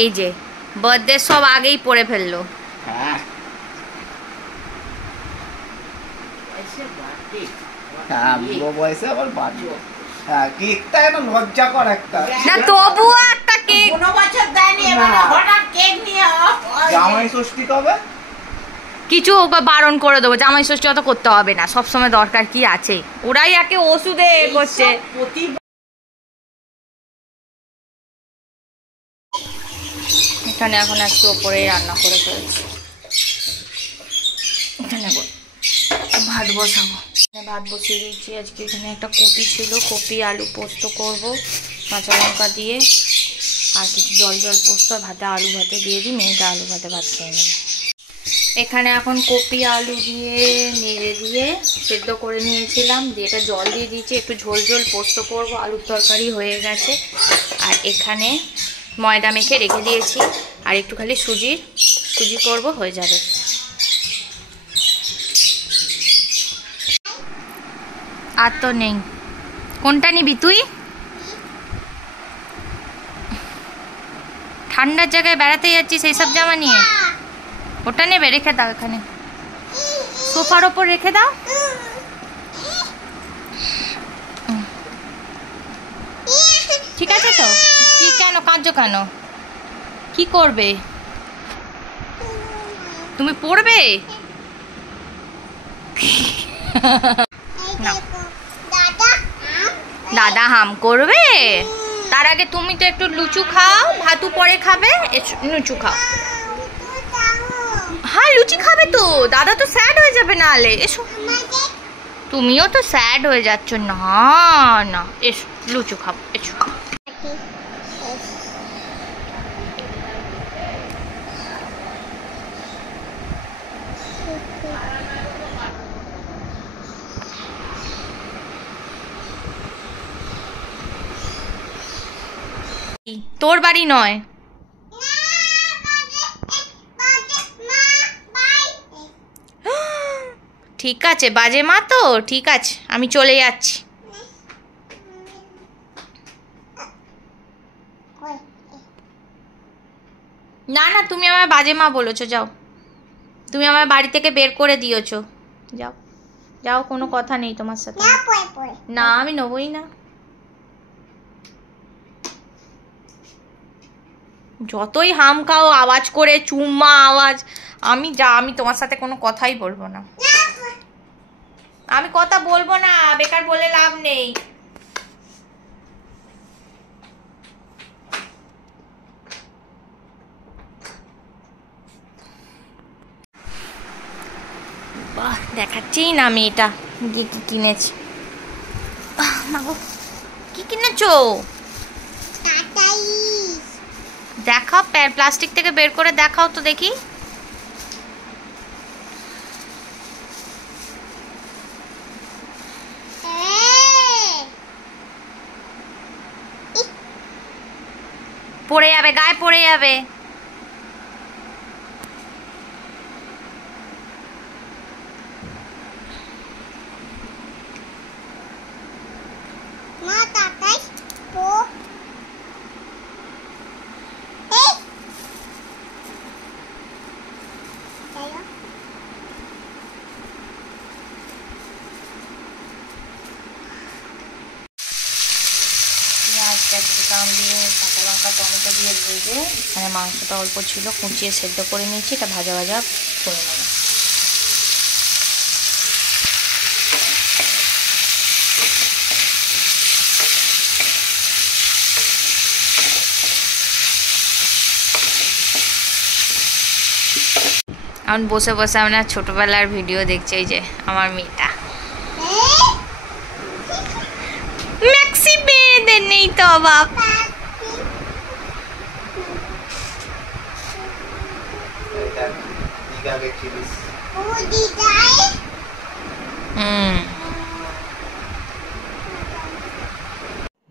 এই যে বার্থডে সব আগেই পরে ফেললো। না তবুও একটা কেক জামাই ষষ্ঠী কবে কিছু বারণ করে দেবো, জামাই ষষ্ঠী অত করতে হবে না, সবসময় দরকার কি আছে, ওরাই একে ওষুধে করছে। এখানে এখন একটু ওপরে রান্না করে ফেলছি, এখানে ভাত বসাবো, ভাত বসিয়ে দিয়েছি। আজকে এখানে একটা কপি ছিল, কপি আলু পোস্ত করব কাঁচা লঙ্কা দিয়ে, আর কিছু জল জল পোস্ত, ভাতে আলু ভাতে দিয়ে দিই, মেয়েটা আলু ভাতে ভাত খেয়ে নেবে। এখানে এখন কপি আলু দিয়ে নেড়ে দিয়ে সেদ্ধ করে নিয়েছিলাম, দিয়ে এটা জল দিয়ে দিয়েছি, একটু ঝোল ঝোল পোস্ত করব, আলুর তরকারি হয়ে গেছে। আর এখানে ময়দা মেখে রেখে দিয়েছি, আর একটু খালি সুজি করব, হয়ে যাবে। আর তো নেই, কোনটা নিবি তুই? ঠান্ডার জায়গায় বেড়াতে যাচ্ছিস সেই সব জামা নিয়ে? ওটা নেবে, রেখে দাও, এখানে সোফার ওপর রেখে দাও। ঠিক আছে তো? কি কেন কাঁদছো কেন? কি করবে তুমি? পড়বে? দাদা হাম করবে? তার আগে তুমি তো একটু লুচু খাও, ভাতু পরে খাবে, লুচু খাও। হ্যাঁ লুচি খাবে তো, দাদা তো স্যাড হয়ে যাবে না হলে। এসো, তুমিও তো স্যাড হয়ে যাচ্ছ। না না এসো লুচু খাবো, এসো। তোর বাড়ি নয়। ঠিক আছে, বাজে মা তো, ঠিক আছে আমি চলে যাচ্ছি। না না তুমি আমার বাজে মা বলেছো, যাও, তুমি আমার বাড়ি থেকে বের করে দিয়েছো, যাও যাও, কোনো কথা নেই তোমার সাথে। না আমি নেবই না, যতই হাম খাও আওয়াজ করে, চুম্মা আওয়াজ, আমি তোমার সাথে কোনো কথাই বলবো না, আমি কথা বলবো না, বেকার বলে লাভ নেই। বাহ, দেখাচ্ছি না মেয়েটা গিয়ে কি কিনেছি। কি কিনেছো? দেখাও, প্লাস্টিক থেকে বের করে দেখাও তো দেখি। পড়ে যাবে, গায়ে পড়ে যাবে। ক্যাপসিকাম দিয়ে, কাঁচা লঙ্কা, টমেটো দিয়ে ভেজে, এখানে মাংসটা অল্প ছিল, কুচিয়ে সেদ্ধ করে নিয়েছি, এটা ভাজা ভাজা করে নেব। এখন বসে বসে আমরা ছোটবেলার ভিডিও দেখছি, এই যে আমার মেয়েটা ম্যাক্সি বেঁধে নেই তো অভাব।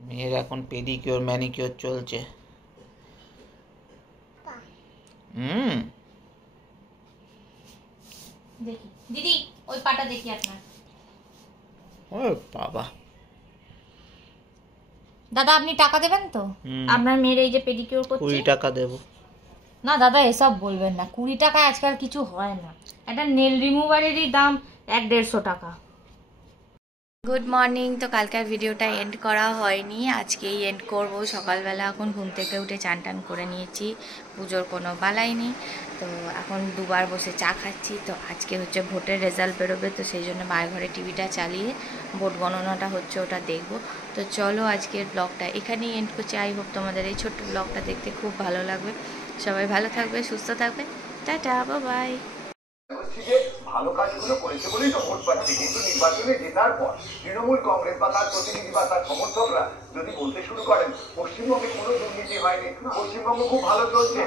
মেয়ের এখন পেডিকিওর ম্যানিকিওর চলছে। দেখি দিদি, ওই পাটা দেখি আপনার। ও বাবা, দাদা আপনি টাকা দেবেন তো? আপনার মেয়ের এই যে পেডিকিউর করছে 20 টাকা দেব। না দাদা এসব বলবেন না, 20 টাকা আজকাল কিছু হয় না, একটা নেল রিমুভারেরই দাম 150 টাকা। Good morning. তো কালকার ভিডিওটা এন্ড করা হয়নি, আজকেই এন্ড করব। সকালবেলা এখন ঘুম থেকে উঠে চান টান করে নিয়েছি, পুজোর কোনো বালাই নেই। তো এখন দুবার বসে চা খাচ্ছি। তো আজকে হচ্ছে ভোটের রেজাল্ট বেরোবে, তো সেই জন্য বাইরে ঘরে টিভিটা চালিয়ে ভোট গণনাটা হচ্ছে ওটা দেখব। তো চলো আজকের ব্লগটা এখানেই এন্ড করছি। আই হোপ তোমাদের এই ছোট্ট ব্লগটা দেখতে খুব ভালো লাগবে। সবাই ভালো থাকবে, সুস্থ থাকবে। Tata, bye bye. ভালো কাজগুলো করেছে বলেই তো ভোট পাচ্ছে, কিন্তু নির্বাচনে জেতার পর তৃণমূল কংগ্রেস বা তার প্রতিনিধি বা তার সমর্থকরা যদি বলতে শুরু করেন পশ্চিমবঙ্গে কোনো দুর্নীতি হয়নি, পশ্চিমবঙ্গ খুব ভালো চলছে,